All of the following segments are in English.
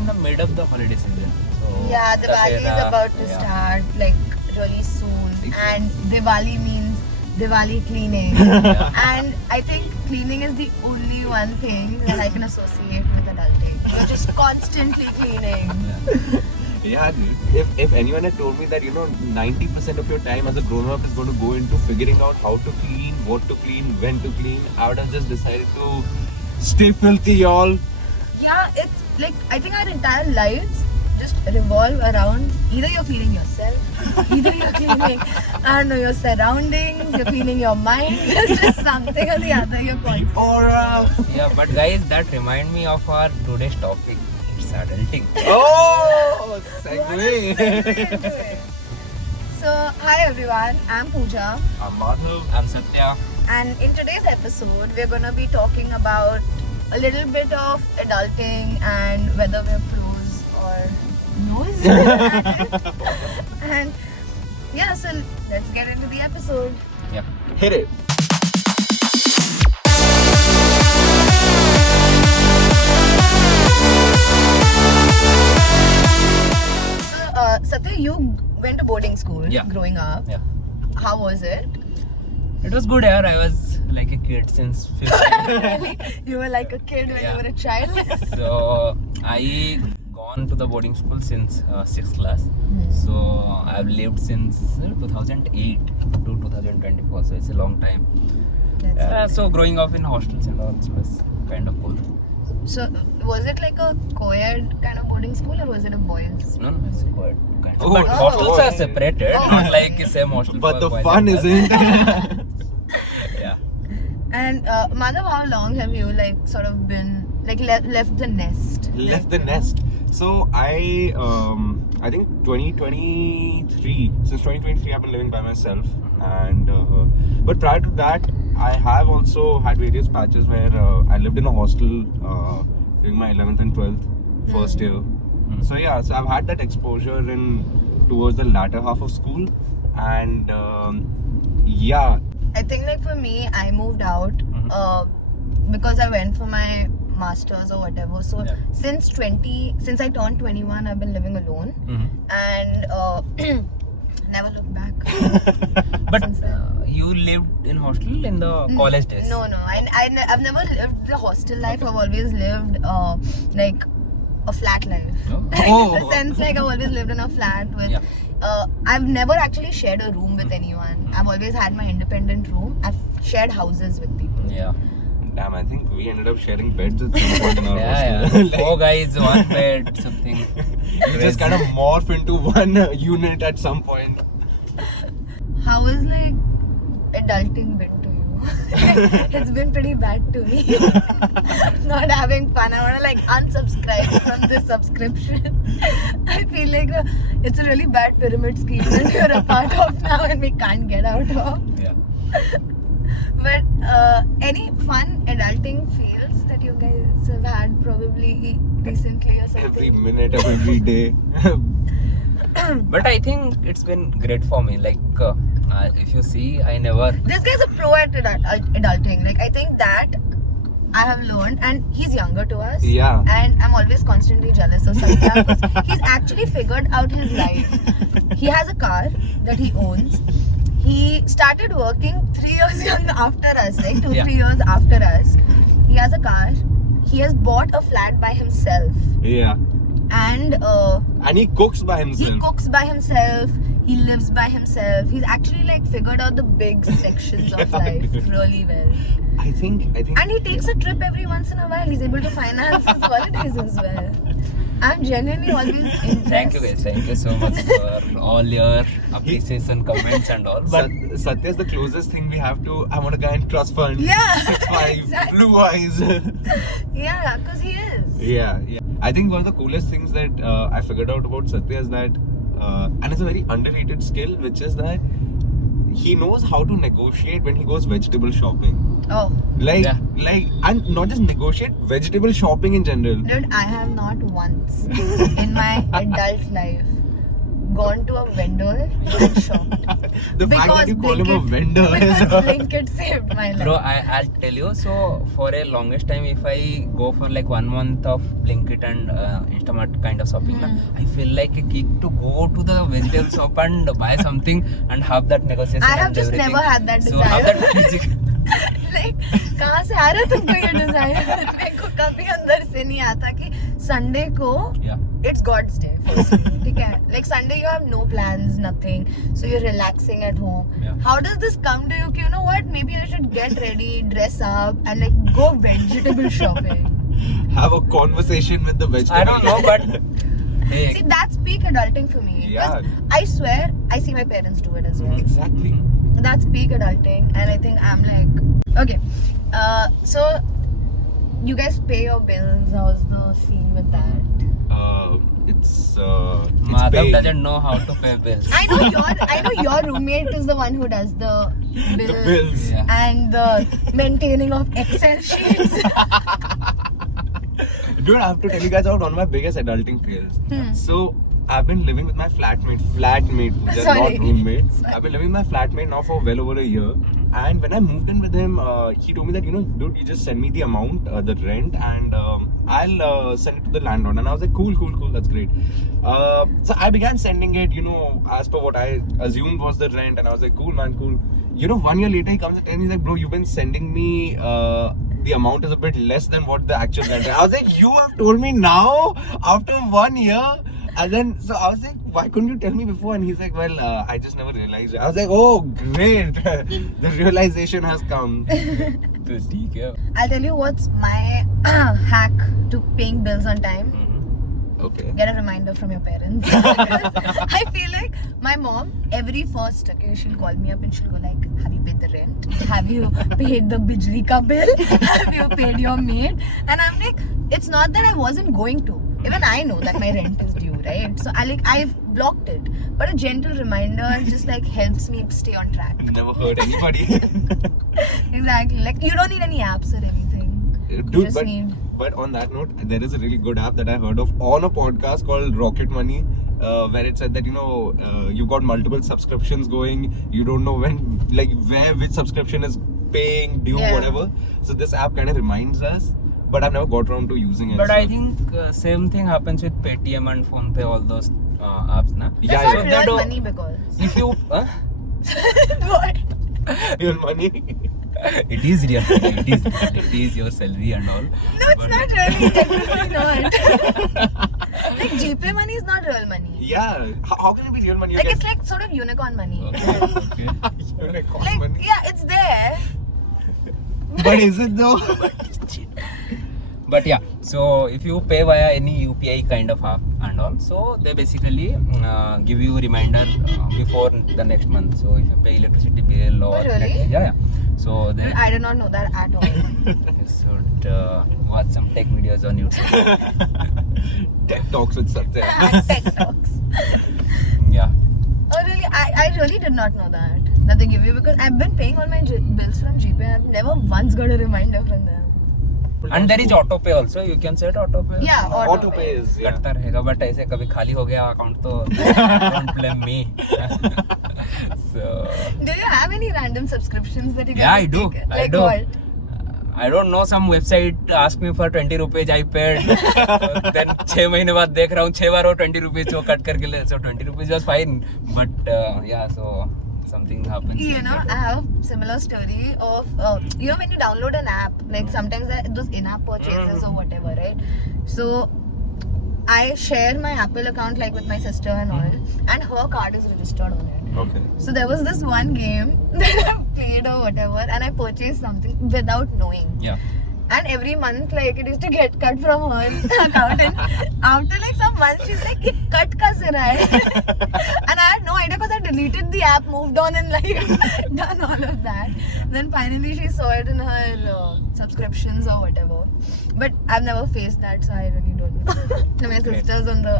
in the mid of the holiday season. So Yeah, Diwali is Dussehra, about to yeah. start like really soon, and Diwali means Diwali cleaning. Yeah. And I think cleaning is the only one thing that I can associate with adulting. You're just constantly cleaning. Yeah, dude. If anyone had told me that 90% of your time as a grown-up is going to go into figuring out how to clean, what to clean, when to clean, I would have just decided to stay filthy, y'all. Yeah, it's like I think our entire lives just revolve around either you're cleaning yourself, either you're cleaning, I don't know, your surroundings, you're cleaning your mind. It's just something or the other you're calling. Aura. Yeah, but guys, that remind me of our today's topic. It's adulting. Oh, segue. So, hi everyone, I'm Pooja, I'm Madhav. I'm Satya. and in today's episode, we're gonna be talking about a little bit of adulting and whether we're pros or nos at it. And yeah, so let's get into the episode. Yeah. Hit it. So, Satya, you went to boarding school Yeah. growing up. Yeah. How was it? It was good here. I was like a kid since 5th grade. Really? You were like a kid when Yeah. you were a child? So I gone to the boarding school since 6th class. So I've lived since 2008 to 2024. So it's a long time. That's So growing up in hostels and all was kind of cool. So, was it like a co-ed kind of boarding school or was it a boys? No, it's quite kind of. Oh, But hostels oh. are separated, Oh, not okay. like the same hostel. But for the boys fun and girls. isn't. Yeah. And Madhav, how long have you like sort of been like left the nest? Left the nest. So I think 2023. Since 2023, I've been living by myself, and but prior to that, I have also had various patches where I lived in a hostel during my 11th and 12th first year. So yeah, so I've had that exposure towards the latter half of school, and yeah. I think like for me, I moved out because I went for my masters or whatever. So Yeah. since I turned 21, I've been living alone, and never looked back. But Since then. you lived in hostel in the college days. No, I've never lived the hostel life. I've always lived like a flat life. Oh. In the sense, like I've always lived in a flat with. Yeah. I've never actually shared a room with anyone. I've always had my independent room. I've shared houses with people. Yeah. Damn, I think we ended up sharing beds at some point in our Yeah, hostel. yeah. 4 guys, 1 bed, something. You just kind of morph into one unit at some point. How is like adulting been to you? It's been pretty bad to me. Not having fun. I want to like unsubscribe from this subscription. I feel like it's a really bad pyramid scheme that you're a part of now and we can't get out of. Yeah. But any fun adulting feels that you guys have had probably recently or something? Every minute of every day. But I think it's been great for me. Like, if you see, I never. This guy's a pro at adulting. Like I think that I have learned, and he's younger to us. Yeah. And I'm always constantly jealous of Satya because he's actually figured out his life. He has a car that he owns. He started working 3 years young after us, like 2-3 Yeah. years after us. He has a car. He has bought a flat by himself, Yeah. and And he cooks by himself. he cooks by himself. He lives by himself. He's actually like figured out the big sections of life really well. I think. And he takes a trip every once in a while. He's able to finance his holidays as well. I'm genuinely always impressed. Thank you guys. Thank you so much for all your appreciation, comments, and all. But Satya's the closest thing we have to. I want a guy in trust fund. Yeah, 6'5", exactly. blue eyes. Yeah, because he is. Yeah. I think one of the coolest things that I figured out about Satya is that, and it's a very underrated skill, which is that he knows how to negotiate when he goes vegetable shopping. Oh, And not just negotiate, vegetable shopping in general. dude, I have not once in my adult life gone to a vendor and shopped. The fact that you call him a vendor because is Blinkit saved my life. Bro, I'll tell you. So for a longest time, if I go for like 1 month of Blinkit and Instamart kind of shopping, I feel like a kick to go to the vegetable shop and buy something and have that negotiation. I have and just everything. never had that So have desire. that physical. Like कहाँ से आ रहा है तुमको ये Dzire? मेरे को कभी अंदर से नहीं आता कि संडे को Yeah. it's God's day firstly, ठीक है? Like Sunday you have no plans, nothing, so you're relaxing at home. Yeah. How does this come to you? You know what? Maybe I should get ready, dress up, and like go vegetable shopping. have a conversation with the vegetable. I don't know, but hey, See, that's peak adulting for me. Yeah. 'Cause I swear, I see my parents do it as well. Exactly. That's peak adulting, and I think I'm like, okay, so you guys pay your bills. How's the scene with that? It's Madhav paying. doesn't know how to pay bills. I know your roommate is the one who does the bill The bills. Yeah. and the maintaining of Excel sheets. Dude, I have to tell you guys about one of my biggest adulting fails. So, I've been living with my flatmate, Pooja, Sorry. not roommate. Sorry. I've been living with my flatmate now for well over a year. And when I moved in with him, he told me that, dude, you just send me the amount, the rent, and I'll send it to the landlord. And I was like, cool, that's great. So I began sending it, as per what I assumed was the rent. And I was like, cool, man, cool. 1 year later, he comes and tells me, like, bro, you've been sending me the amount is a bit less than what the actual rent is. I was like, you have told me now after 1 year? And then, so I was like, why couldn't you tell me before? And he's like, well, I just never realized it. I was like, oh, great. The realization has come. I'll tell you what's my hack to paying bills on time. Okay. Get a reminder from your parents. I feel like my mom, every first, okay, she'll call me up and she'll go like, have you paid the rent? Have you paid the bijli ka bill? Have you paid your maid? And I'm like, it's not that I wasn't going to. Even I know that my rent is due, right? So I've blocked it. But a gentle reminder just like helps me stay on track. Never hurt anybody. Exactly. Like you don't need any apps or anything. You Dude, just need... but on that note, there is a really good app that I heard of on a podcast called Rocket Money, where it said that you've got multiple subscriptions going, you don't know when, like which subscription is paying, due, Yeah. whatever. So this app kind of reminds us, but I've never got around to using it. But so. I think same thing happens with Paytm and PhonePe, all those apps, na? That's Yeah, not So they real don't- money because... If you, What? Real money. it is real, it is your salary and all. No, it's not really. Technically not. Like GPay money is not real money. Yeah. How can it be real money? You Like get it's like sort of unicorn money. Okay. unicorn Like money. yeah, it's there. But is it though? But yeah, so if you pay via any UPI kind of app and all, so they basically give you a reminder before the next month. So if you pay electricity bill or Oh, really? yeah. So then I did not know that at all. you should watch some tech videos on YouTube. Tech Talks with Satya. Tech talks. Yeah. Oh really? I really did not know that they give you, because I've been paying all my bills from GPay. I've never once got a reminder from them. And there is auto pay also. You can set auto pay. Yeah, Auto pay is, yeah. कटता रहेगा, but ऐसे कभी खाली हो गया account तो don't blame me. So Do you have any random subscriptions that you yeah, I can do. take? I Like do. what? I don't know, some website asked me for 20 rupees, I paid. Then 6 महीने बाद देख रहा हूँ 6 बार वो 20 rupees वो cut करके ले, so 20 rupees was fine. But yeah, so something happens. You like know, that. I have a similar story of, when you download an app, like sometimes those in-app purchases or whatever, right? So, I share my Apple account like with my sister and all, and her card is registered on it. Okay. So, there was this one game that I played or whatever, and I purchased something without knowing. Yeah. And every month, like, it used to get cut from her account. And after, like, some months, she's like, "Ye cut kaise raha hai?" And I had no idea because I deleted the app, moved on, and, like, done all of that. Then finally, she saw it in her subscriptions or whatever. But I've never faced that, so I really don't know. My sister's on the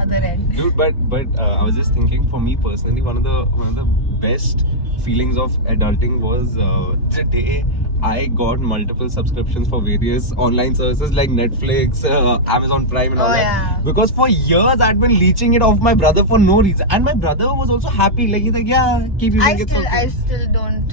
other end. Dude, but I was just thinking, for me personally, one of the best feelings of adulting was the day I got multiple subscriptions for various online services like Netflix, Amazon Prime and all that. Yeah. Because for years I'd been leeching it off my brother for no reason. And my brother was also happy. Like, he's like, yeah, keep using it. I still don't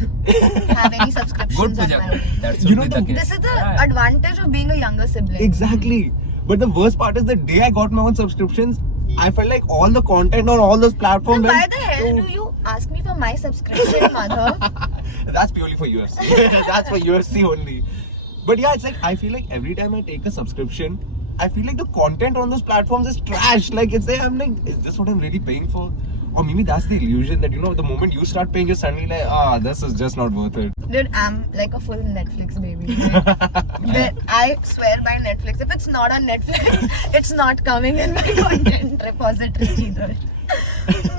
have any subscriptions. Good, on Pooja. my own. That You should know be the case. This is the Yeah. advantage of being a younger sibling. Exactly. But the worst part is the day I got my own subscriptions, I felt like all the content on all those platforms. Then why went the hell to- do you ask me for my subscription, Madhav? That's purely for UFC. That's for UFC only. But yeah, it's like I feel like every time I take a subscription, I feel like the content on those platforms is trash. Like it's like I'm like, is this what I'm really paying for? Or maybe that's the illusion that the moment you start paying, you're suddenly like, this is just not worth it. Dude, I'm like a full Netflix baby. Right? I swear by Netflix. If it's not on Netflix, it's not coming in my content repository either.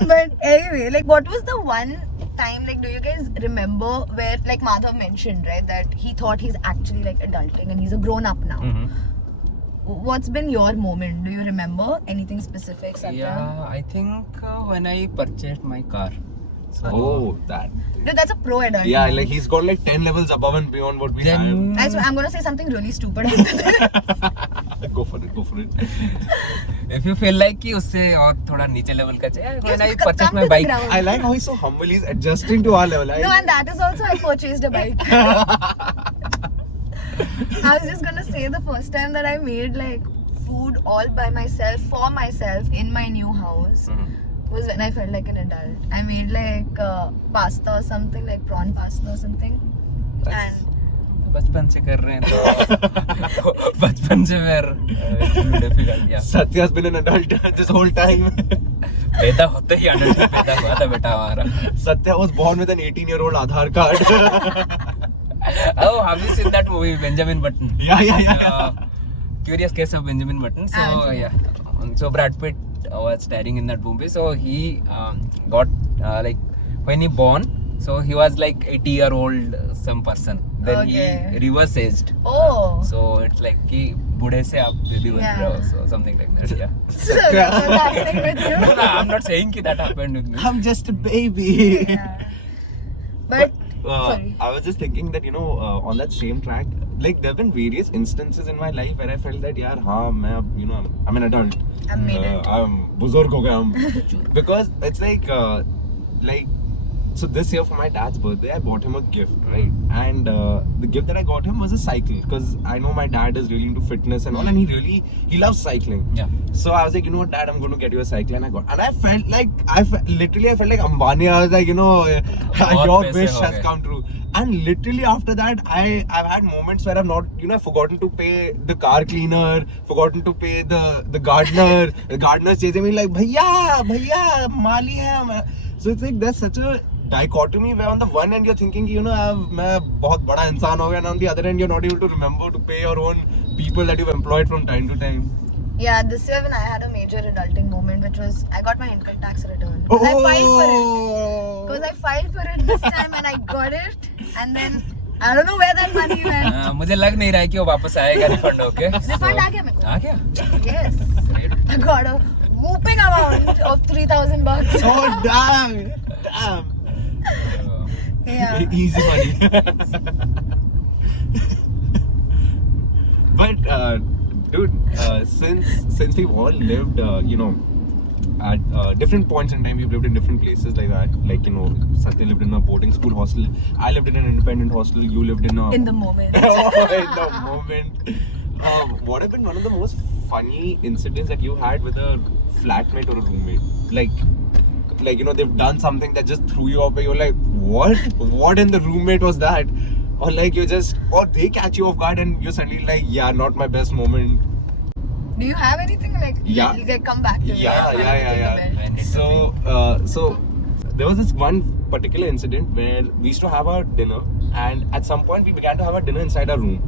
But anyway, like, what was the one time, like, do you guys remember where, like Madhav mentioned, right, that he thought he's actually like adulting and he's a grown up now? Mhm. What's been your moment? Do you remember anything specific, Satya? Yeah, I think when I purchased my car. So Oh, that. Dude, that's a pro adult. Yeah, like he's got like 10 levels above and beyond what we then I swear, I'm gonna say something really stupid after this. have. Go for it. if you feel like कि उससे और थोड़ा नीचे level का चाहिए, when I Come purchased to my the bike. ground. I like how he's so humble. He's adjusting to our level. No, and that is also I purchased a bike. I was just gonna say the first time that I made like food all by myself for myself in my new house was when I felt like an adult. I made like pasta or something, like prawn pasta or something. And बचपन से कर रहे हैं तो बचपन से फिर difficult या Satya's been an adult this whole time. पैदा होते ही adult पैदा हुआ था बेटा हमारा. Satya was born with an 18-year-old Aadhaar card. Oh, have you seen that movie Benjamin Button? Yeah. Curious Case of Benjamin Button. So yeah, so Brad Pitt was starring in that movie. So he got like when he born, so he was like 80-year-old some person. Then he reverse aged. oh, So it's like कि बूढ़े से आप baby बन रहे हो, so something like that. Yeah. so that was happening with you. No, I'm not saying कि that happened with me. I'm just a baby. Yeah. But sorry. I was just thinking that on that same track, like there have been various instances in my life where I felt that I'm an adult. I'm made it. I'm buzurg ho gaya hum. Because it's like so this year for my dad's birthday I bought him a gift, right? And the gift that I got him was a cycle, because I know my dad is really into fitness and all, and he loves cycling. Yeah. So I was like, Dad, I'm going to get you a cycle, and I felt like I felt like Ambani. I was like, your wish has come true. And literally after that, I've had moments where I've not, I've forgotten to pay the car cleaner, forgotten to pay the gardener. The gardener's chasing me like, bhaiya, mali hai. So it's like there's such a dichotomy where on the one end you're thinking, I'm a बहुत बड़ा इंसान हो गया, and on the other end you're not able to remember to pay your own people that you've employed from time to time. Yeah, this year when I had a major adulting moment, which was I got my income tax return. Because I filed for it this time and I got it, and then I don't know where that money went. मुझे लग नहीं रहा है कि वो वापस आएगा refund होके. Refund आ गया मेरे को. आ गया? Yes. I got a whooping amount of $3,000. Oh damn. Yeah. Easy money. But dude, since we've all lived at different points in time, we've lived in different places like that. Like Satya lived in a boarding school hostel, I lived in an independent hostel, you lived in In the moment. in the moment. What have been one of the most funny incidents that you had with a flatmate or a roommate? Like they've done something that just threw you off, where you're like, what in the roommate was that? Or like or they catch you off guard and you're suddenly like, yeah, not my best moment. Do you have anything like? Yeah. Like come back to me. Yeah. So there was this one particular incident where we used to have our dinner, and at some point we began to have our dinner inside our room.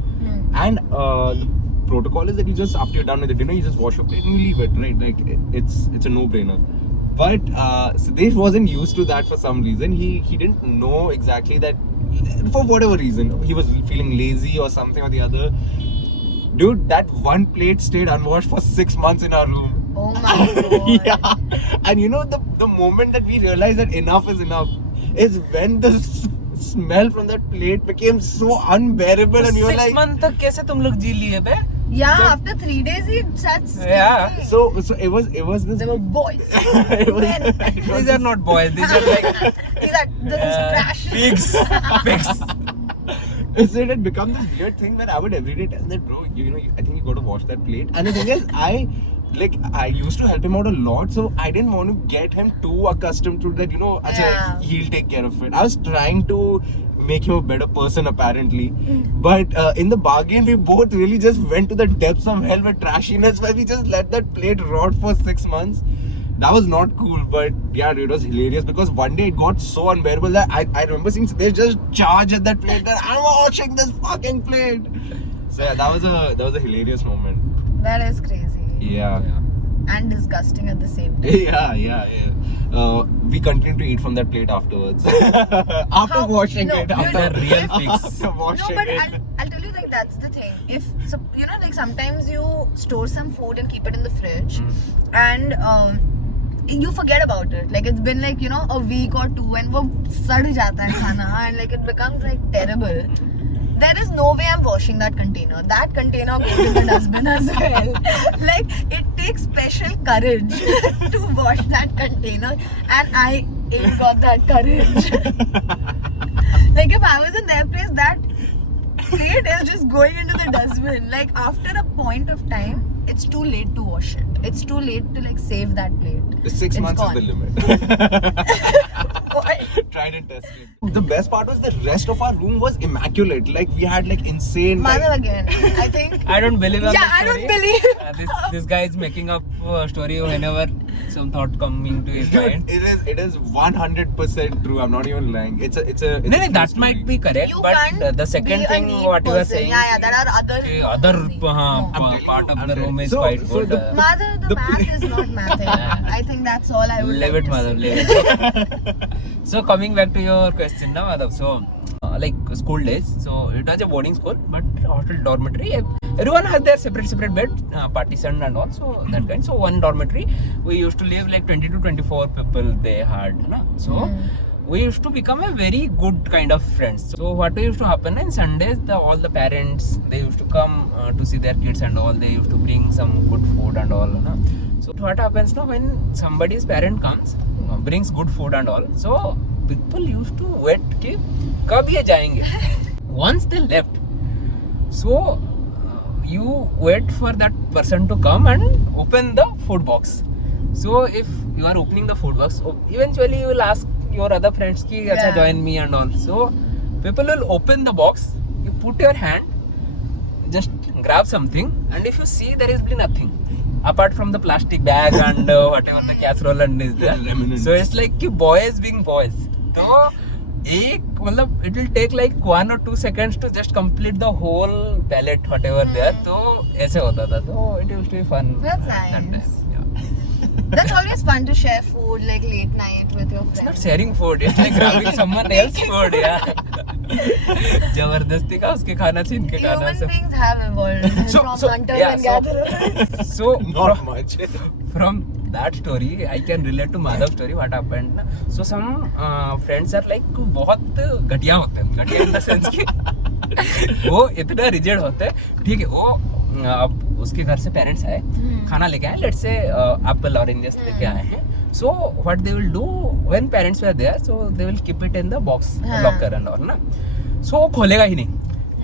And the protocol is that you just, after you're done with the dinner, you just wash your plate and you leave it, right? Like it's a no-brainer. But Siddesh wasn't used to that for some reason. He didn't know exactly that, for whatever reason. He was feeling lazy or something or the other. Dude, that one plate stayed unwashed for 6 months in our room. Oh my god. Yeah. And the moment that we realized that enough is enough is when the smell from that plate became so unbearable, and you were 6 like, months तक कैसे तुम लोग जी लिए बे? Yeah, after 3 days he starts Yeah. stinking. so it was this. They were boys. it was, Men. These are not boys. These are like He's like, this is trash. pigs. Pigs. So it had become this weird thing where I would every day tell that, bro, you know, I think you got to wash that plate. And the thing is, I used to help him out a lot, so I didn't want to get him too accustomed to that, you know, Yeah. he'll take care of it. I was trying to make him a better person apparently, but in the bargain we both really just went to the depths of hell with trashiness, where we just let that plate rot for 6 months. That was not cool, but yeah, it was hilarious because one day it got so unbearable that I remember seeing they just charge at that plate that I'm washing this fucking plate. So yeah, that was a hilarious moment. That is crazy. Yeah. And disgusting at the same time. Yeah. We continued to eat from that plate afterwards. After How- washing no, it. you After know- Real pigs. After washing No, but it. I'll tell you, like, that's the thing. If so, you know, like sometimes you store some food and keep it in the fridge, and you forget about it. Like it's been like, you know, a week or two, and वो सड़ जाता है खाना, and like it becomes like terrible. There is no way I'm washing that container. That container goes in the dustbin as well. Like it takes special courage to wash that container, and I ain't got that courage. Like if I was in their place, that plate is just going into the dustbin. Like after a point of time, it's too late to wash it. It's too late to like save that plate. The 6 It's months gone. is the limit. What? Tried and tested. The best part was the rest of our room was immaculate. Like we had like insane. Mother Like, again. I think. I don't believe on Yeah, that I don't story. believe. This guy is making up a story whenever some thought coming to his mind. dude, it is 100% true. I'm not even lying. It's a. No, a no, true that story. might be correct, You but can't the second be a thing neat what you are person. saying, Yeah, there are other. कि other I'm telling part you, of I'm the telling room you. is So- quite so good. the- Mother, the math is not math. Yeah. I think that's all I would Leave like it, to Madhav, say. leave it. So coming back to your question now, Madhav. So like school days. So it was a boarding school, but hostel dormitory. Everyone has their separate bed, partition and all. So that kind. So one dormitory, we used to live like 20 to 24 people. They had, na? So. We used to become a very good kind of friends. So what used to happen in Sundays, all the parents, they used to come to see their kids and all. They used to bring some good food and all. Na? So what happens now when somebody's parent comes, brings good food and all. So people used to wait कि कब ये जाएंगे. Once they left, so you wait for that person to come and open the food box. So if you are opening the food box, eventually you will ask your other friends ki acha Yeah. join me and all. So people will open the box, you put your hand, just grab something, and if you see there is nothing apart from the plastic bag and whatever the casserole and is there. Remnants. So it's like ki boys being boys. So एक मतलब it will take like 1 or 2 seconds to just complete the whole palette whatever there. तो ऐसे होता था. तो it used to be fun. That's that nice. time. Yeah. That's always fun to share food like late night with your friends. It's not sharing food, it's like grabbing someone else's food, yeah. जबरदस्ती का उसके खाना छीन के खाना Human सब. beings have evolved from hunters yeah, and gatherers. So Not much. from that story, I can relate to Madhav's story. What happened? So some friends are like बहुत घटिया होते हैं. घटिया in the sense कि वो इतना rigid होते हैं. ठीक है, वो अब उसके घर से पेरेंट्स आए, खाना लेके आए. Let's say apple oranges लेके आए हैं. So what they will do when parents were there, so they will keep it in the box, locker and all ना. So वो खोलेगा ही नहीं.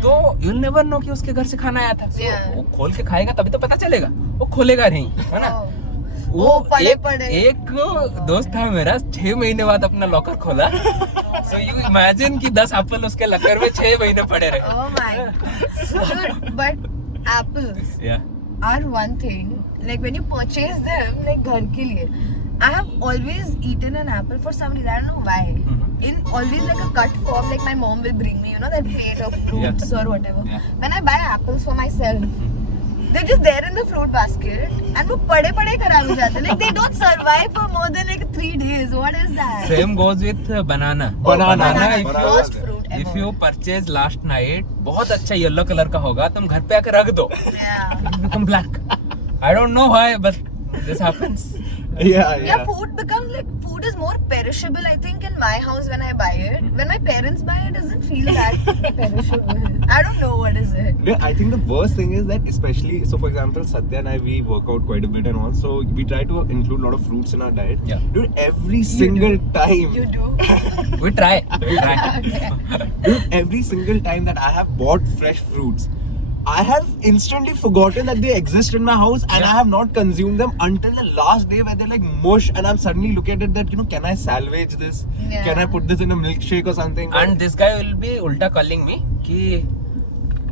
तो you'll never know कि उसके घर से खाना आया था. So Yeah. वो खोल के खाएगा तभी तो पता चलेगा. वो खोलेगा नहीं, है ना? Oh. वो पड़े पड़े। एक दोस्त था मेरा 6 महीने बाद अपना लॉकर खोला. So you imagine कि 10 एप्पल उसके लॉकर में 6 महीने पड़े रहे. Oh my. Dude, but apples Yeah. are one thing. Like when you purchase them, like घर के लिए. I have always eaten an apple for some reason. I don't know why. In always like a cut form, like my mom will bring me, you know, that plate of fruits or whatever. Yeah. When I buy apples for myself, they're just there in the fruit basket, and वो पड़े खराब हो जाते हैं. Like they don't survive for more than like 3 days. What is that? Same goes with banana. Banana. if Banana. Worst fruit ever. if you purchase last night, बहुत अच्छा yellow colour का होगा, तुम घर पे आकर रख दो. Yeah. It become black. I don't know why, but this happens. Yeah, food becomes like, food is more perishable, I think, in my house when I buy it. When my parents buy it, it doesn't feel that perishable. I don't know what is it. Yeah, I think the worst thing is that, especially, so for example, Satya and I, we work out quite a bit and all, so we try to include a lot of fruits in our diet. Yeah. Dude, every single time. You do? We try. Okay. Dude, every single time that I have bought fresh fruits, I have instantly forgotten that they exist in my house, and I have not consumed them until the last day where they're like mush, and I'm suddenly looking at it that, can I salvage this? Yeah. Can I put this in a milkshake or something? And this guy will be ulta calling me कि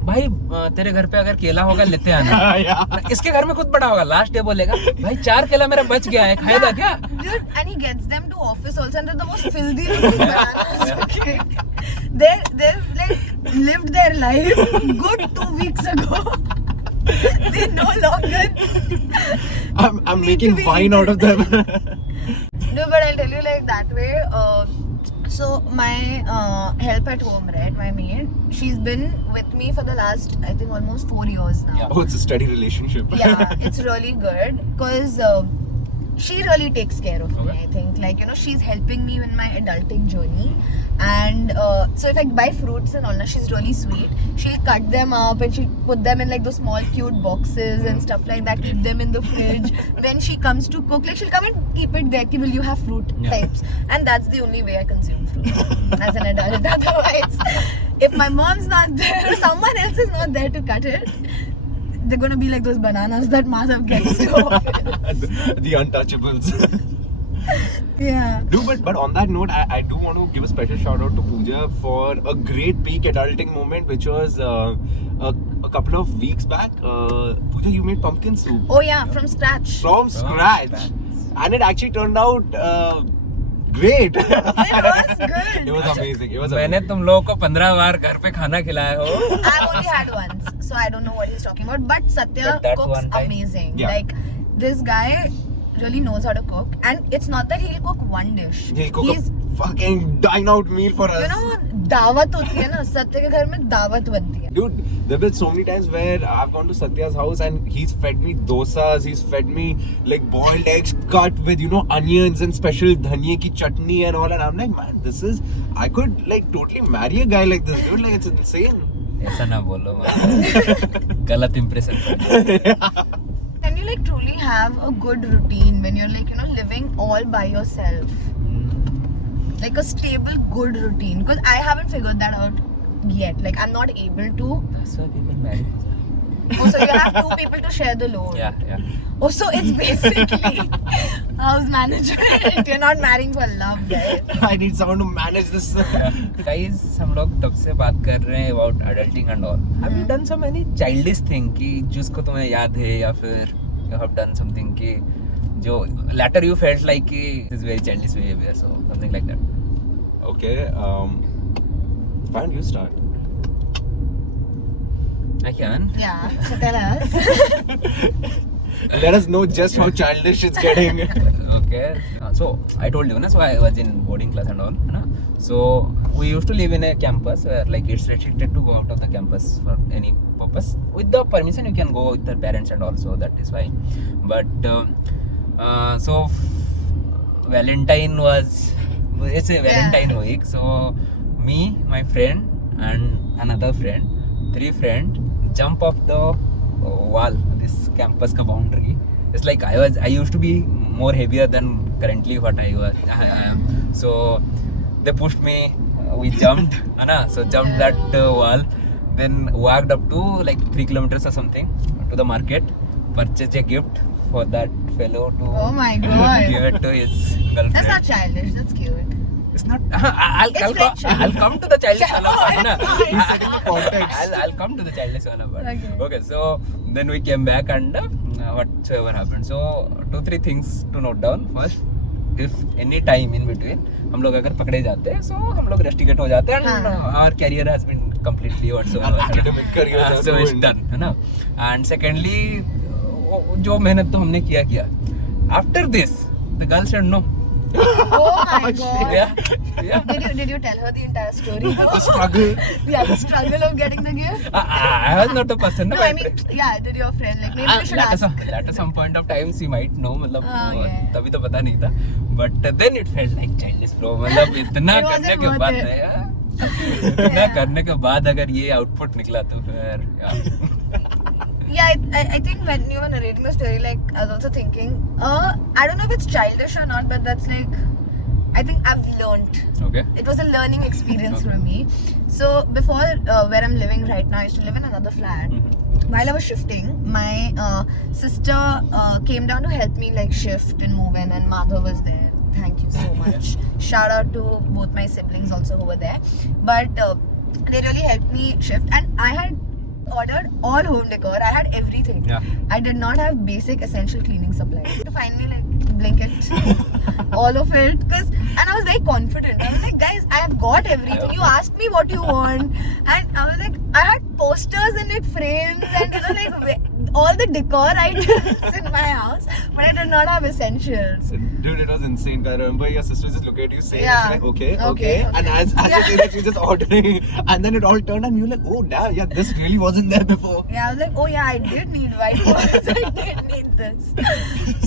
भाई तेरे घर पे अगर केला होगा लेते आना. Yeah. इसके घर में खुद बड़ा होगा. लास्ट डे बोलेगा भाई 4 केला मेरा बच गया है, खाएगा क्या? Dude, and he gets them to office also, and they're the most filthy looking bananas. Okay. They've like lived their life good 2 weeks ago. They no longer. I'm making wine out of them. No, but I'll tell you like that way. So my help at home, right? My maid, she's been with me for the last, I think, almost 4 years now. Yeah. Oh, it's a steady relationship. Yeah, it's really good because she really takes care of me. Okay. I think, like, she's helping me in my adulting journey. And so if I buy fruits and all, now she's really sweet. She'll cut them up and she'll put them in like those small cute boxes and stuff like that. Keep them in the fridge. When she comes to cook, like, she'll come and keep it there. Will you have fruit types? And that's the only way I consume fruit as an adult. Otherwise, if my mom's not there or someone else is not there to cut it, they're gonna be like those bananas that Madhav gets to office. The untouchables. Yeah. Dude, but on that note, I do want to give a special shout out to Pooja for a great peak adulting moment, which was a couple of weeks back. Pooja, you made pumpkin soup. Oh yeah, from scratch. From scratch. And it actually turned out great. It was good. It was amazing. It was मैंने amazing. तुम लोगों को 15 बार घर पे खाना खिलाया हो. I've only had once, so I don't know what he's talking about. But Satya But that cooks one time- amazing. Yeah. Like, this guy really knows how to cook, and it's not that he'll cook one dish. He'll cook He's, a fucking dine-out meal for us. दावत होती है ना, सत्य के घर में दावत बनती है. Dude, there have been so many times where I've gone to Satya's house and he's fed me dosas, he's fed me like boiled eggs cut with, onions and special dhania ki chutney and all. And I'm like, man, I could like totally marry a guy like this, dude. Like, it's insane. ऐसा ना बोलो गलत impression. Can you like truly have a good routine when you're like, living all by yourself? Like a stable, good routine. Because I haven't figured that out yet. Like, I'm not able to. That's why people marry. Oh, so you have 2 people to share the load. Yeah. Oh, so it's basically house management. You're not marrying for love, guys. I need someone to manage this. Guys, हम लोग तब से बात कर रहे हैं about adulting and all. Have you done so many childish thing कि जिसको तुम्हें याद है, या फिर you have done something कि जो later you felt like कि this is very childish behavior, so something like that. Okay, why don't you start? I can. Yeah, so tell us. Let us know just how childish it's getting. Okay. So I told you, na, so I was in boarding class and all. Na? So we used to live in a campus where like it's restricted to go out of the campus for any purpose. With the permission, you can go with the parents and all, so that is fine. But so Valentine was, it's a Valentine week. So me, my friend, and another friend, 3 friends jump off the wall, this campus ka boundary. It's like I used to be more heavier than currently what I am. So they pushed me, we jumped, so jumped that wall, then walked up to like 3 kilometers or something to the market, purchased a gift for that fellow to Oh my god. give it to his girlfriend. That's not childish, that's cute. It's not. I'll come to the childish one. He's setting the context. I'll come to the childish one. Okay. So then we came back and whatsoever happened. So 2-3 things to note down. First, if any time in between हम लोग अगर पकड़े जाते हैं, so हम लोग rusticate हो जाते हैं, and our career has been completely whatsoever. Academic career So it's done, है ना? And secondly, जो मेहनत तो हमने किया. After this, the girl said no. Oh my god. Yeah. Did you tell her the entire story? The struggle. Yeah, the struggle of getting the gift. I was not the person. No, I mean, yeah, did your friend like maybe you should ask? At some point of time, she might know. मतलब Okay. तभी तो पता नहीं था. But then it felt like childish bro. मतलब इतना It wasn't करने के worth बाद it. इतना करने के बाद अगर ये आउटपुट निकला तो फिर Yeah, I think when you were narrating the story, like I was also thinking, I don't know if it's childish or not, but that's like, I think I've learned. okay. It was a learning experience for me. So before where I'm living right now, I used to live in another flat. While I was shifting, my sister came down to help me like shift and move in, and Madhav was there. Thank you so much. Shout out to both my siblings also who were there. But they really helped me shift, and I had ordered all home decor. I had everything. Yeah. I did not have basic essential cleaning supplies. To finally like blanket, all of it, and I was very confident. I was like, guys, I have got everything. You asked me what you want, and I was like, I had posters in like frames and like all the decor items in my house, but I did not have essentials. Dude, it was insane. I remember your sister just look at you saying, Yeah. like, okay. Okay. And as you say that, she's just ordering, and then it all turned, and you were like, oh damn, yeah, this really wasn't there before. Yeah, I was like, oh yeah, I did need whiteboards. I did need this.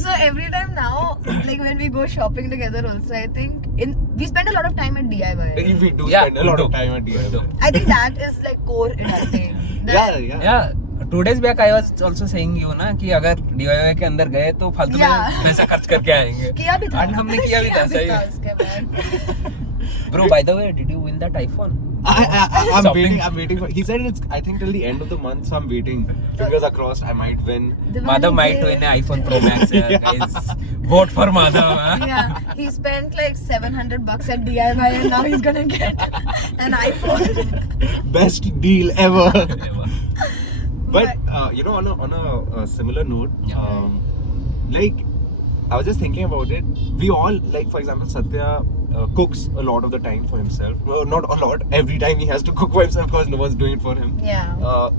So every time now, like when we go shopping together also, I think we spend a lot of time at DIY. We do Yeah, spend a lot we of do. time at DIY. I think that is like core adulting. Yeah. 2 days back I was also saying you ना कि अगर DIY के अंदर गए तो फालतू में पैसा खर्च करके आएंगे. किया भी था. And हमने किया भी था सही. उसके बाद. Bro, by the way, did you win that iPhone? I'm Shopping. waiting for. He said it's, I think, till the end of the month, so I'm waiting. Fingers are crossed, I might win. Madhav might win an iPhone Pro Max. Guys, vote for Madhav. Huh? Yeah, he spent like $700 at DIY and now he's gonna get an iPhone. Best deal ever. But on a similar note, like I was just thinking about it. We all, like for example, Satya cooks a lot of the time for himself. Well, not a lot. Every time he has to cook for himself because no one's doing it for him. Yeah.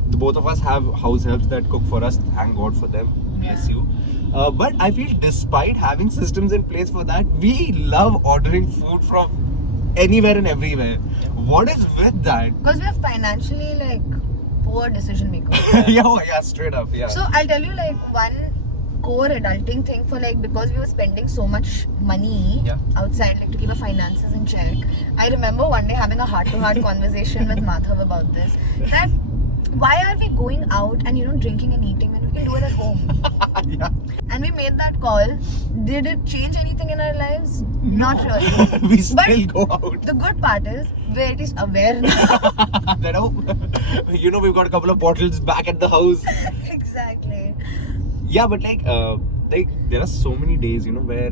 The both of us have house helps that cook for us. Thank God for them. Bless you. But I feel despite having systems in place for that, we love ordering food from anywhere and everywhere. What is with that? Because we're financially like poor decision makers. yeah, straight up. Yeah. So I'll tell you like one core adulting thing for like, because we were spending so much money outside like to keep our finances in check. I remember one day having a heart-to-heart conversation with Madhav about this. That why are we going out and drinking and eating when we can do it at home? Yeah. And we made that call. Did it change anything in our lives? Not really. We still go out. The good part is we're at least aware now. We've got a couple of bottles back at the house. Exactly. Yeah, but like there are so many days, where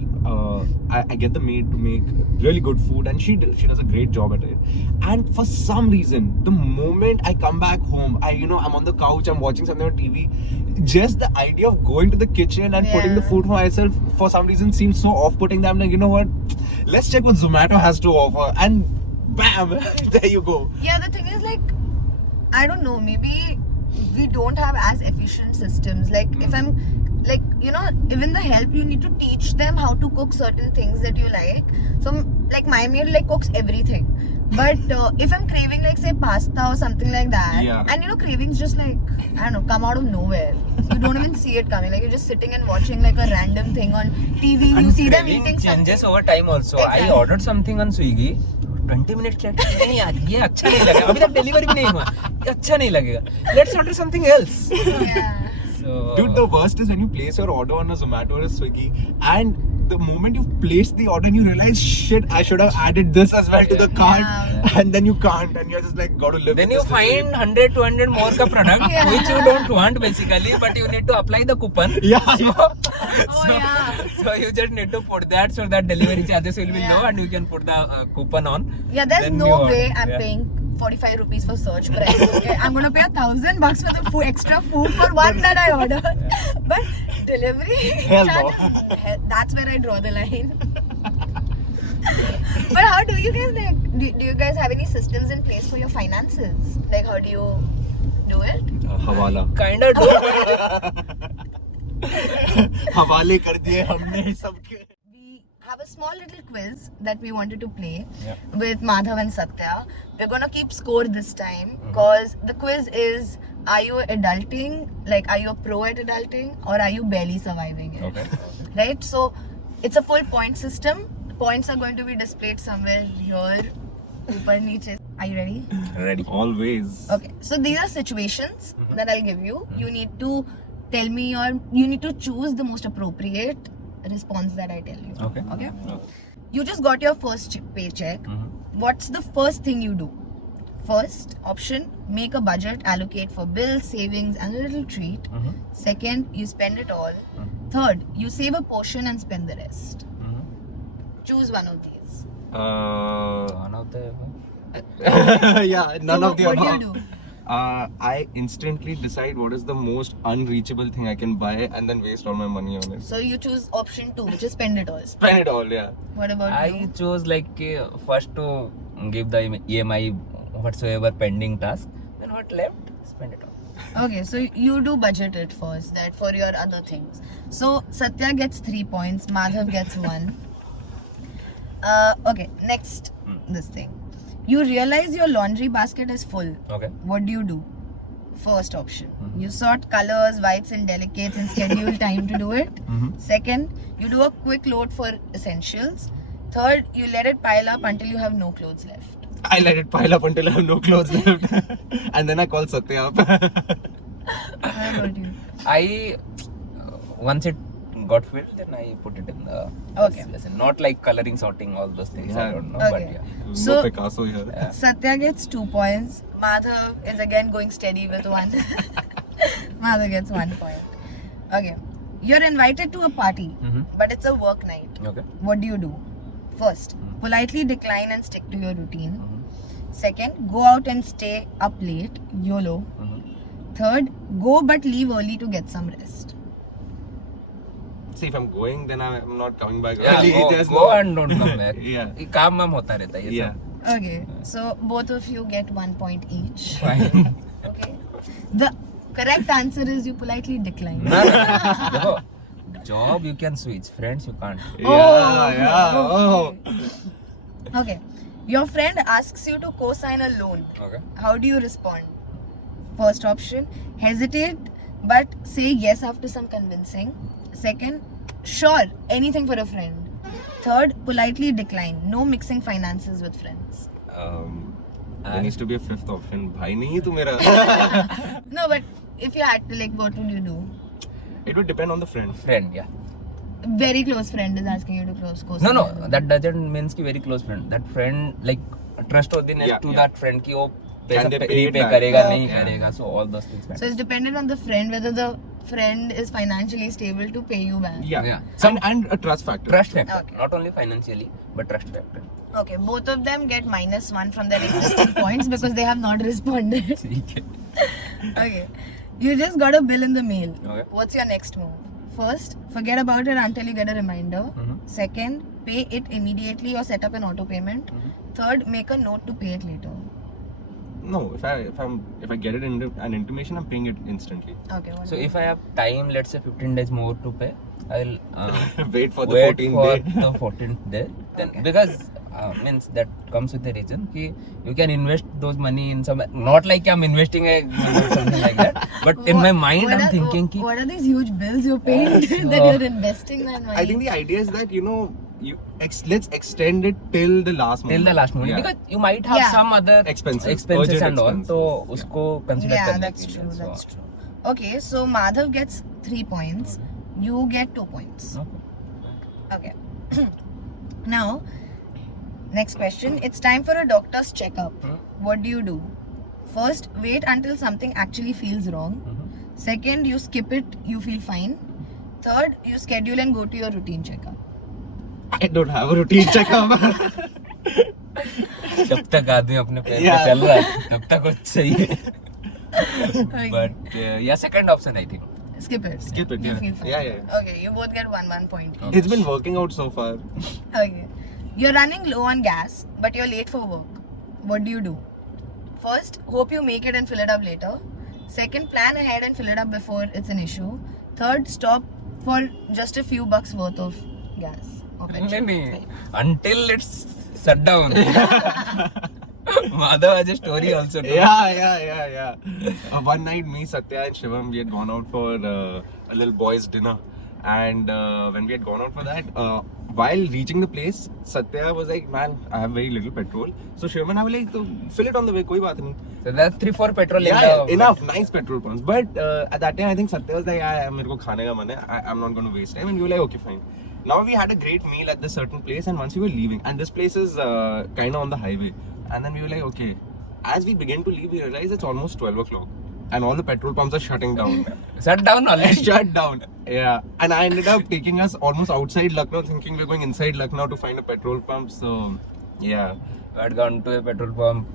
I get the maid to make really good food, and she does a great job at it. And for some reason, the moment I come back home, I'm on the couch, I'm watching something on TV. Just the idea of going to the kitchen and putting the food for myself, for some reason, seems so off-putting that I'm like, you know what? Let's check what Zomato has to offer, and bam, there you go. Yeah, the thing is like, I don't know, maybe we don't have as efficient systems. Like if I'm like, even the help, you need to teach them how to cook certain things that you like. So like my maid like cooks everything. But if I'm craving like say pasta or something like that, and cravings just like, I don't know, come out of nowhere. You don't even see it coming. Like you're just sitting and watching like a random thing on TV. You see them eating something. Changes over time also. Exactly. I ordered something on Swiggy. 20 minutes later, नहीं यार ये अच्छा नहीं लगा. अभी तक delivery भी नहीं हुआ. ये अच्छा नहीं लगेगा. Let's order something else. Yeah. So, Dude, the worst is when you place your order on a Zomato or a Swiggy, and the moment you place the order and you realize, shit, I should have added this as well to the cart, and then you can't, and you're just like, got to live then with you this find 100, 200 more ka product which you don't want basically, but you need to apply the coupon. So you just need to put that so that delivery charges will be low and you can put the coupon on. Yeah, there's Then no you way order. I'm paying 45 rupees for search price. Okay, I'm gonna pay $1,000 for the extra food for one that I ordered. But delivery Hell no. charges, that's where I draw the line. But how do you guys like? Do you guys have any systems in place for your finances? Like how do you do it? Hawala. Kinda do. हवाले कर दिए हमने सबके. We have a small little quiz that we wanted to play Yeah. with Madhav and Satya. We're gonna keep score this time because the quiz is: are you adulting? Like, are you a pro at adulting, or are you barely surviving it? Okay. Right? So it's a full point system. Points are going to be displayed somewhere here. Upar niche. Are you ready? Ready. Always. Okay. So these are situations that I'll give you. You need to tell me you need to choose the most appropriate response that I tell you. Okay. Okay? Okay. You just got your first paycheck. What's the first thing you do? First option, make a budget, allocate for bills, savings, and a little treat. Second, you spend it all. Third, you save a portion and spend the rest. Choose one of these. One of the Yeah, none So of the what above. do you do? I instantly decide what is the most unreachable thing I can buy and then waste all my money on it. So you choose option 2, which is spend it all. Spend it all, yeah. What about I you? chose like first to give the EMI whatsoever pending task. Then what left, spend it all. Okay, so you do budget it first, that for your other things. So Satya gets 3 points, Madhav gets 1. Okay, next this thing. You realize your laundry basket is full. Okay. What do? First option. You sort colors, whites and delicates and schedule time to do it. Second, you do a quick load for essentials. Third, you let it pile up until you have no clothes left. I let it pile up until I have no clothes left. And then I call Satya up. What about you? I once it got filled, then I put it in the Okay. lesson. Not like coloring, sorting, all those things. I Yeah. don't know, Okay. but yeah. So- No Picasso here. Satya gets 2 points. Madhav is again going steady with 1. Madhav gets 1 point. Okay. You're invited to a party, but it's a work night. Okay. What do? First, politely decline and stick to your routine. Second, go out and stay up late. YOLO. Third, go but leave early to get some rest. See, if I'm going, then I'm not coming back Yeah, early. go, There's go no- and don't come back. Yeah. ये काम वाम होता रहता है ये Yeah. सब. Okay, so both of you get 1 point each. Fine. Okay. The correct answer is you politely decline. No, देखो, job you can switch, friends you can't. Yeah. Oh. Okay. Your friend asks you to co-sign a loan. Okay. How do you respond? First option, hesitate but say yes after some convincing. Second, sure, anything for a friend. Third, politely decline. No mixing finances with friends. There needs to be a fifth option. Bhai nahi tu mera. No, but if you had to, like, what would you do? It would depend on the friend. Friend, yeah. Very close friend is asking you to co-sign. No, a loan. that doesn't means कि very close friend. That friend like trustworthiness Yeah, to yeah. that friend कि वो Can they pay it repay back? करेगा Okay. नहीं करेगा. So all those things matter. So it's dependent on the friend whether the friend is financially stable to pay you back. Yeah. Yeah. And a trust factor. Trust factor, Okay. not only financially but trust factor. Okay, both of them get -1 from their existing points because they have not responded. ठीक है. Okay, you just got a bill in the mail. Okay. What's your next move? First, forget about it until you get a reminder. Second, pay it immediately or set up an auto payment. Third, make a note to pay it later. No, if I get it in an intimation, I'm paying it instantly. Okay. What So do you if I have time, let's say 15 days more to pay, I'll Wait for the wait 14th for day. the 14th day. Then Okay. because means that comes with a reason कि you can invest those money in some, not like I'm investing a something like that, but in my mind what I'm are- thinking कि what are these huge bills you're paying that you're investing that money? I think the idea is that let's extend it till the last moment. till the last moment Yeah. because you might have Yeah. some other Expenses, and urgent all, expenses. तो उसको consider Yeah, करने that's के true. लिए. That's true. Okay, so Madhav gets 3 points. You get 2 points. Okay. Okay. Now, next question. It's time for a doctor's checkup. What do? First, wait until something actually feels wrong. Second, you skip it, you feel fine. Third, you schedule and go to your routine checkup. I don't have a routine checkup. जब तक आदमी अपने पैर पे Yeah. चल रहा है तब तक कुछ सही है. Okay. But yeah, second option I think. Skip it. Skip it, You yeah. feel fine. Yeah. Okay, you both get 1 point. It's been working out so far. Okay. You're running low on gas, but you're late for work. What do? First, hope you make it and fill it up later. Second, plan ahead and fill it up before it's an issue. Third, stop for just a few bucks worth of gas petrol. Until it's shut down. Madhav has a story also. Yeah. One night, me, Satya, and Shivam, we had gone out for a little boys' dinner. And when we had gone out for that, while reaching the place, Satya was like, "Man, I have very little petrol." So Shivam and I were like, "So fill it on the way, koi baat nahi." So that's 3-4 petrol. Yeah, enough, nice petrol pumps. But at that time, I think Satya was like, "Mere ko khane ka man hai. I'm not going to waste time." And we were like, "Okay, fine." Now we had a great meal at this certain place, and once we were leaving, and this place is kind of on the highway, and then we were like, "Okay." As we began to leave, we realized it's almost 12 o'clock. And all the petrol pumps are shutting down. Shut down already. Shut down. Yeah. And I ended up taking us almost outside Lucknow, thinking we're going inside Lucknow to find a petrol pump. So, yeah. We had gone to a petrol pump.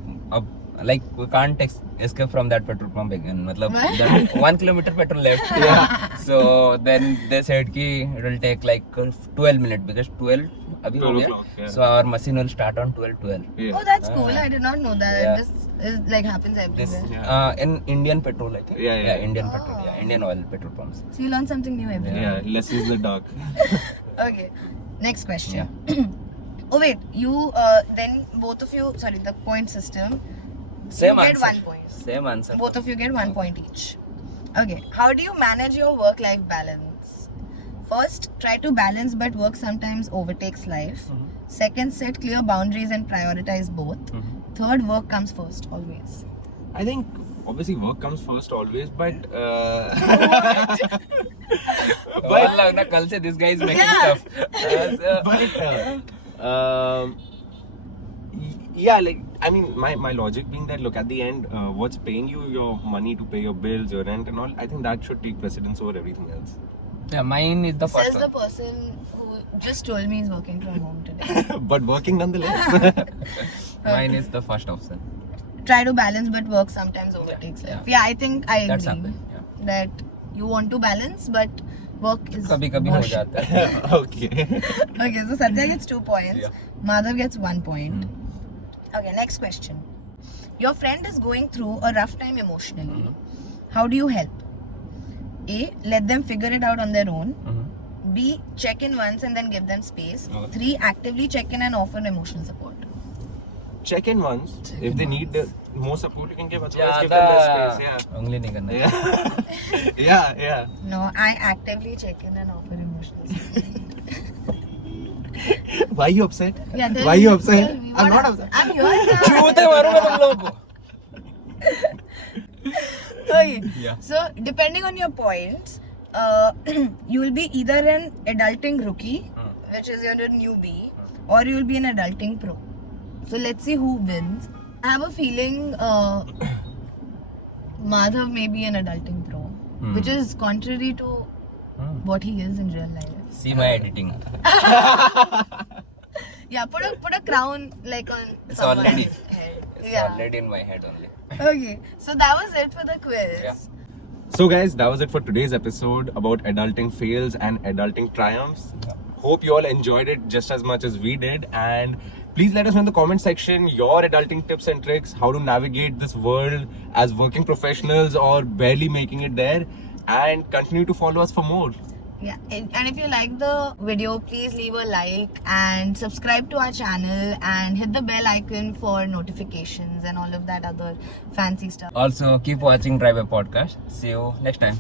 Like we can't escape from that petrol pump again. Matlab, that 1 kilometer petrol left. Yeah. So then they said ki it will take like 12 minutes because 12 abhi ho 12 gaya. o'clock, yeah. So our machine will start on 12. Yeah. Oh, that's cool. I did not know that. Yeah. This is like happens This everywhere. Yeah. in Indian petrol I think. Yeah. Indian petrol. Yeah, Indian oil petrol pumps. So you learn something new every day. Yeah. Less is the dark. Okay. Next question. Oh wait, you then both of you. Sorry, the point system. Same you answer. get 1 point. Same answer. Both of you get 1 point each. Okay. How do you manage your work-life balance? First, try to balance, but work sometimes overtakes life. Second, set clear boundaries and prioritize both. Third, work comes first, always. I think obviously work comes first always, but But na kal se this guy is making stuff. Yeah, like I mean, my logic being that look at the end, what's paying you your money to pay your bills, your rent, and all. I think that should take precedence over everything else. Yeah, mine is the first Says the one. person who just told me he's working from home today. But working nonetheless. Mine is the first option. Try to balance, but work sometimes overtakes life. Yeah, I think I agree That's happened. Yeah. that you want to balance, but work is कभी-कभी more हो shit. जाता है. Okay. Okay, so Satya gets 2 points. Yeah. Madhav gets 1 point. Okay, next question. Your friend is going through a rough time emotionally. How do you help? A. Let them figure it out on their own. B. Check in once and then give them space. Okay. 3. Actively check in and offer emotional support. Check in once. If they need more support, you can give. Otherwise, give them their space. Yeah. उंगली नहीं करना. Yeah. No, I actively check in and offer emotional support. Why are you upset? Yeah, Why are you upset? tell me, I'm what not happened? upset. I'm here now. चूते मारूंगा तुम लोगों को. Okay. Yeah. So depending on your points, you will be either an adulting rookie, which is you're a newbie, or you will be an adulting pro. So let's see who wins. I have a feeling Madhav may be an adulting pro, which is contrary to what he is in real life. See my editing. Yeah, put a crown like on It's someone's already. head. It's Yeah. already in my head only. Okay, so that was it for the quiz. Yeah. So guys, that was it for today's episode about adulting fails and adulting triumphs. Hope you all enjoyed it just as much as we did, and please let us know in the comment section your adulting tips and tricks, how to navigate this world as working professionals or barely making it there, and continue to follow us for more. Yeah, and if you like the video, please leave a like and subscribe to our channel and hit the bell icon for notifications and all of that other fancy stuff. Also, keep watching Drive a Podcast. See you next time.